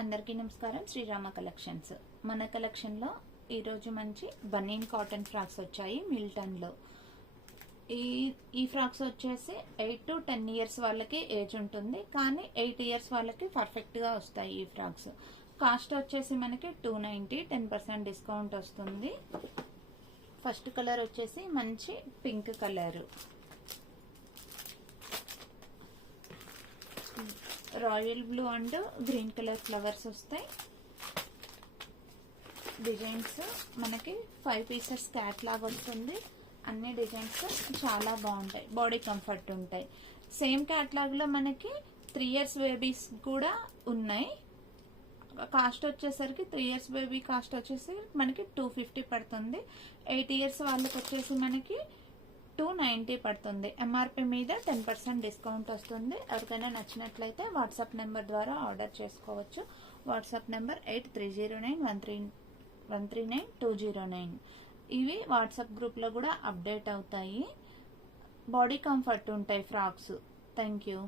అందరికీ నమస్కారం. శ్రీరామ కలెక్షన్స్. మన కలెక్షన్లో ఈరోజు మంచి బనీన్ కాటన్ ఫ్రాక్స్ వచ్చాయి మిల్టన్లో. ఈ ఫ్రాక్స్ వచ్చేసి 8 to 10 ఇయర్స్ వాళ్ళకి ఏజ్ ఉంటుంది, కానీ 8 ఇయర్స్ వాళ్ళకి పర్ఫెక్ట్గా వస్తాయి ఈ ఫ్రాక్స్. కాస్ట్ వచ్చేసి మనకి 290, 10% డిస్కౌంట్ వస్తుంది. ఫస్ట్ కలర్ వచ్చేసి మంచి pink colour, royal blue and green colour flowers వస్తాయి. డిజైన్స్ మనకి 5 పీసెస్ క్యాట్లాగ్ వస్తుంది. అన్ని డిజైన్స్ చాలా బాగుంటాయి, బాడీ కంఫర్ట్ ఉంటాయి. సేమ్ క్యాట్లాగ్ లో మనకి 3 ఇయర్స్ బేబీస్ కూడా ఉన్నాయి. కాస్ట్ వచ్చేసరికి 3 ఇయర్స్ బేబీ కాస్ట్ వచ్చేసి మనకి 250 పడుతుంది. 8 ఇయర్స్ వాళ్ళకి వచ్చేసి మనకి 290 పడుతుంది. ఎంఆర్పి మీద 10% డిస్కౌంట్ వస్తుంది. ఎవరికైనా నచ్చినట్లయితే వాట్సాప్ నెంబర్ ద్వారా ఆర్డర్ చేసుకోవచ్చు. WhatsApp number 8309139209. ఇవి వాట్సాప్ గ్రూప్లో కూడా అప్డేట్ అవుతాయి. బాడీ కంఫర్ట్ ఉంటాయి ఫ్రాక్స్. Thank you.